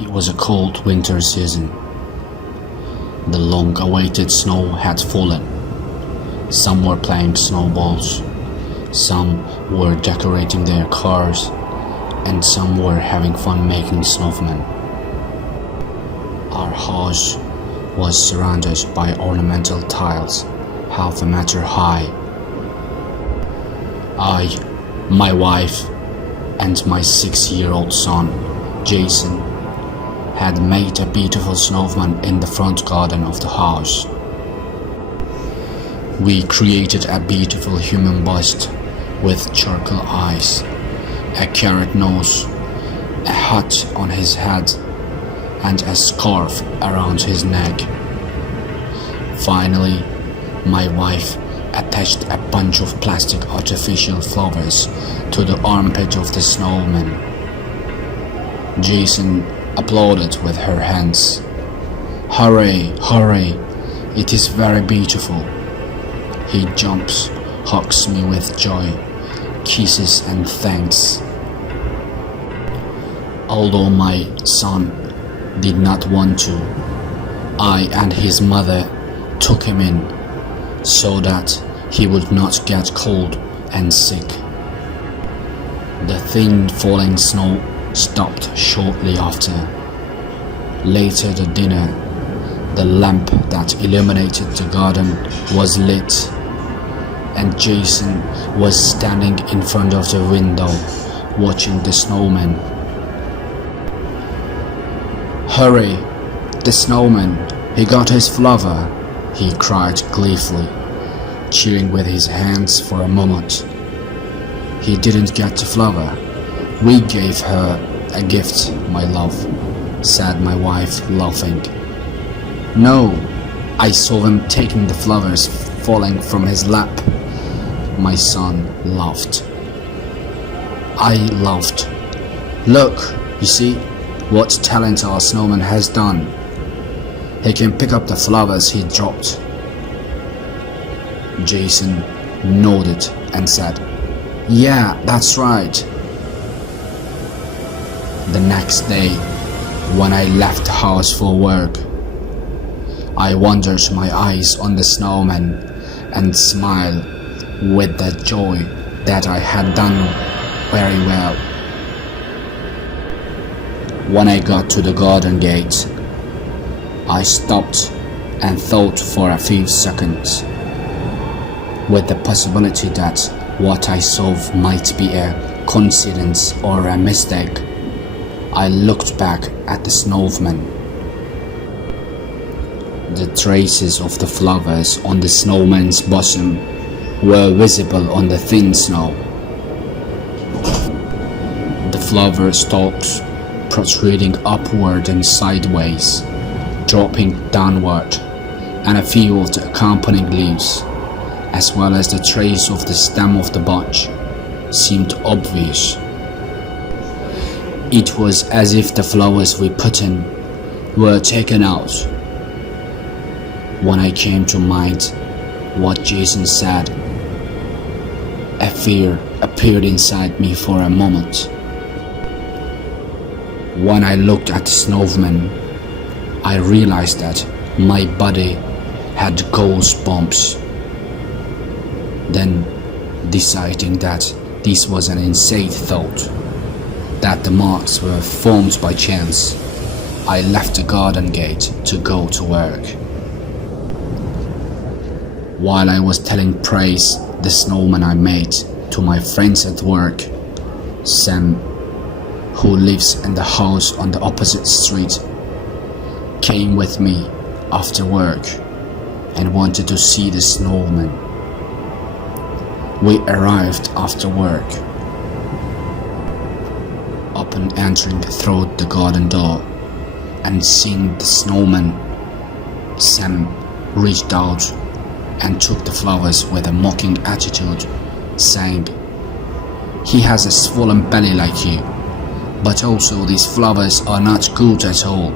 It was a cold winter season. The long-awaited snow had fallen. Some were playing snowballs, some were decorating their cars, and some were having fun making snowmen. Our house was surrounded by ornamental tiles, half a meter high. I, my wife, and my 6-year-old son, Jason, had made a beautiful snowman in the front garden of the house. We created a beautiful human bust with charcoal eyes, a carrot nose, a hat on his head, and a scarf around his neck. Finally, my wife attached a bunch of plastic artificial flowers to the armpit of the snowman. Jason applauded with her hands. "Hooray, hooray, it is very beautiful." He jumps, hugs me with joy, kisses and thanks. Although my son did not want to, I and his mother took him in so that he would not get cold and sick. The thin falling snow stopped shortly after. Later that dinner, the lamp that illuminated the garden was lit, and Jason was standing in front of the window watching the snowman. "Hurry, the snowman, he got his flower," he cried gleefully, cheering with his hands for a moment. "He didn't get the flower. We gave her a gift, my love," said my wife, laughing. "No, I saw him taking the flowers falling from his lap," my son laughed. I laughed. "Look, you see what talent our snowman has done. He can pick up the flowers he dropped." Jason nodded and said, "Yeah, that's right." The next day, when I left the house for work, I wandered my eyes on the snowman and smiled with the joy that I had done very well. When I got to the garden gate, I stopped and thought for a few seconds, with the possibility that what I saw might be a coincidence or a mistake. I looked back at the snowman. The traces of the flowers on the snowman's bosom were visible on the thin snow. The flower stalks protruding upward and sideways, dropping downward, and a few of the accompanying leaves, as well as the trace of the stem of the bunch, seemed obvious. It was as if the flowers we put in were taken out. When I came to mind what Jason said, a fear appeared inside me for a moment. When I looked at the snowman, I realized that my body had goosebumps. Then, deciding that this was an insane thought, that the marks were formed by chance, I left the garden gate to go to work. While I was telling praise the snowman I made to my friends at work, Sam, who lives in the house on the opposite street, came with me after work and wanted to see the snowman. We arrived after work. Upon entering through the garden door and seeing the snowman, Sam reached out and took the flowers with a mocking attitude, saying, "He has a swollen belly like you, but also these flowers are not good at all.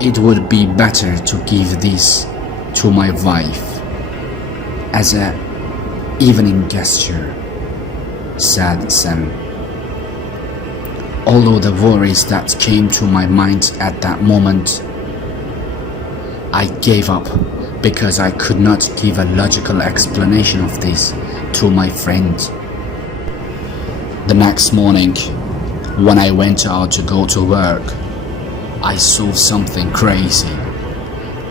It would be better to give these to my wife as a evening gesture," said Sam. Although the worries that came to my mind at that moment, I gave up because I could not give a logical explanation of this to my friend. The next morning, when I went out to go to work, I saw something crazy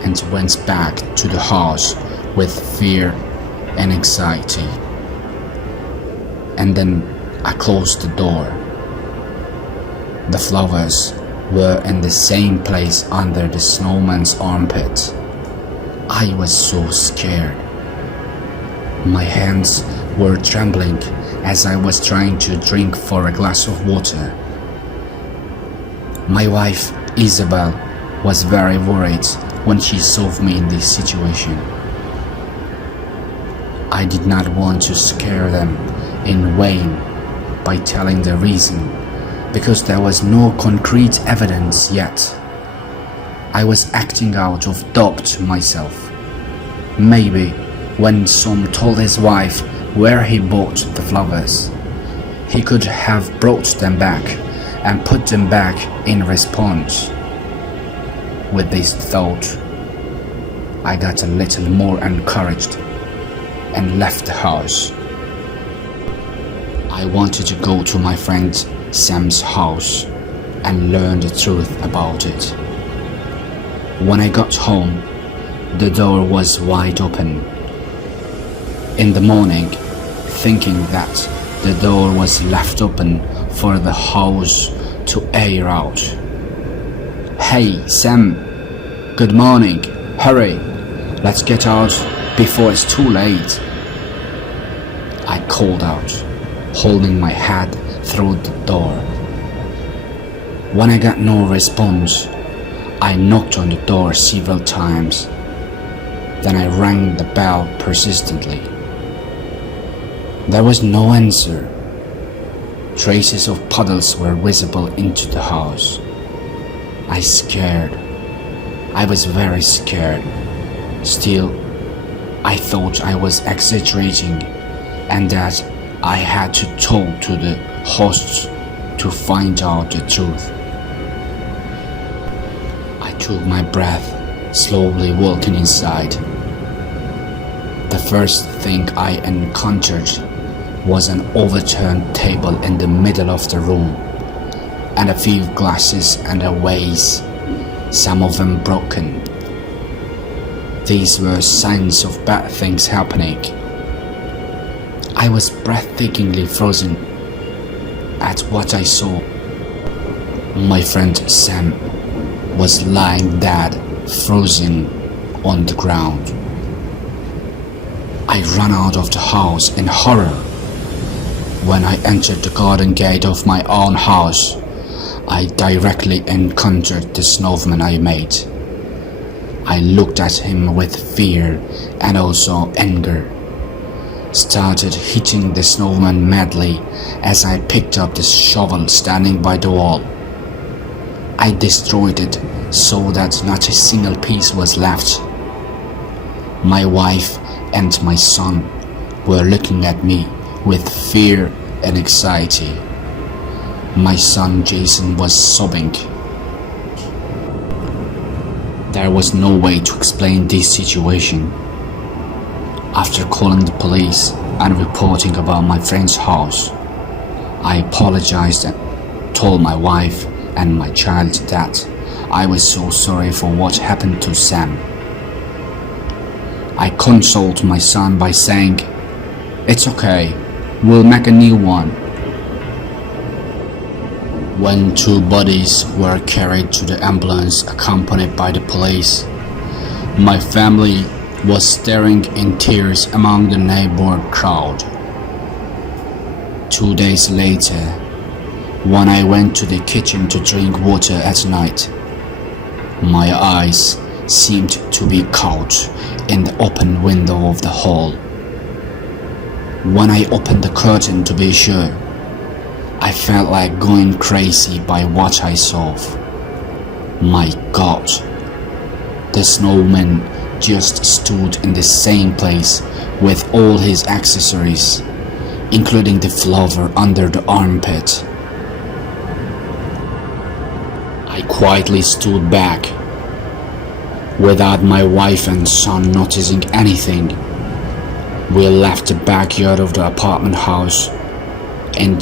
and went back to the house with fear and anxiety. And then I closed the door. The flowers were in the same place under the snowman's armpit. I was so scared. My hands were trembling as I was trying to drink for a glass of water. My wife, Isabel, was very worried when she saw me in this situation. I did not want to scare them in vain by telling the reason, because there was no concrete evidence yet. I was acting out of doubt myself. Maybe when Sam told his wife where he bought the flowers, he could have brought them back and put them back in response. With this thought, I got a little more encouraged and left the house. I wanted to go to my friend Sam's house and learn the truth about it. When I got home, the door was wide open. In the morning, thinking that the door was left open for the house to air out. "Hey, Sam, good morning. Hurry, let's get out before it's too late," I called out, holding my head through the door. When I got no response, I knocked on the door several times. Then I rang the bell persistently. There was no answer. Traces of puddles were visible into the house. I was very scared. Still, I thought I was exaggerating and that I had to talk to the hosts to find out the truth. I took my breath, slowly walking inside. The first thing I encountered was an overturned table in the middle of the room, and a few glasses and a vase, some of them broken. These were signs of bad things happening. I was breathtakingly frozen at what I saw. My friend Sam was lying dead, frozen on the ground. I ran out of the house in horror. When I entered the garden gate of my own house, I directly encountered the snowman I made. I looked at him with fear and also anger. Started hitting the snowman madly as I picked up the shovel standing by the wall. I destroyed it so that not a single piece was left. My wife and my son were looking at me with fear and anxiety. My son Jason was sobbing. There was no way to explain this situation. After calling the police and reporting about my friend's house, I apologized and told my wife and my child that I was so sorry for what happened to Sam. I consoled my son by saying, "It's okay, we'll make a new one." When two bodies were carried to the ambulance accompanied by the police, my family was staring in tears among the neighbor crowd. 2 days later, when I went to the kitchen to drink water at night, my eyes seemed to be caught in the open window of the hall. When I opened the curtain to be sure, I felt like going crazy by what I saw. My God, the snowman just stood in the same place with all his accessories, including the flower under the armpit. I quietly stood back, without my wife and son noticing anything. We left the backyard of the apartment house and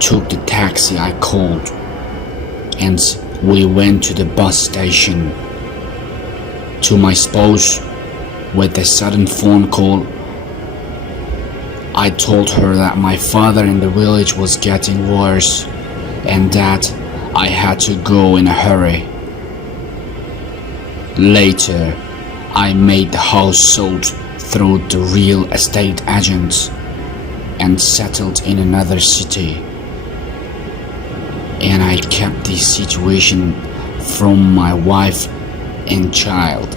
took the taxi I called, and we went to the bus station. To my spouse, with a sudden phone call, I told her that my father in the village was getting worse and that I had to go in a hurry. Later, I made the house sold through the real estate agents and settled in another city. And I kept this situation from my wife and child.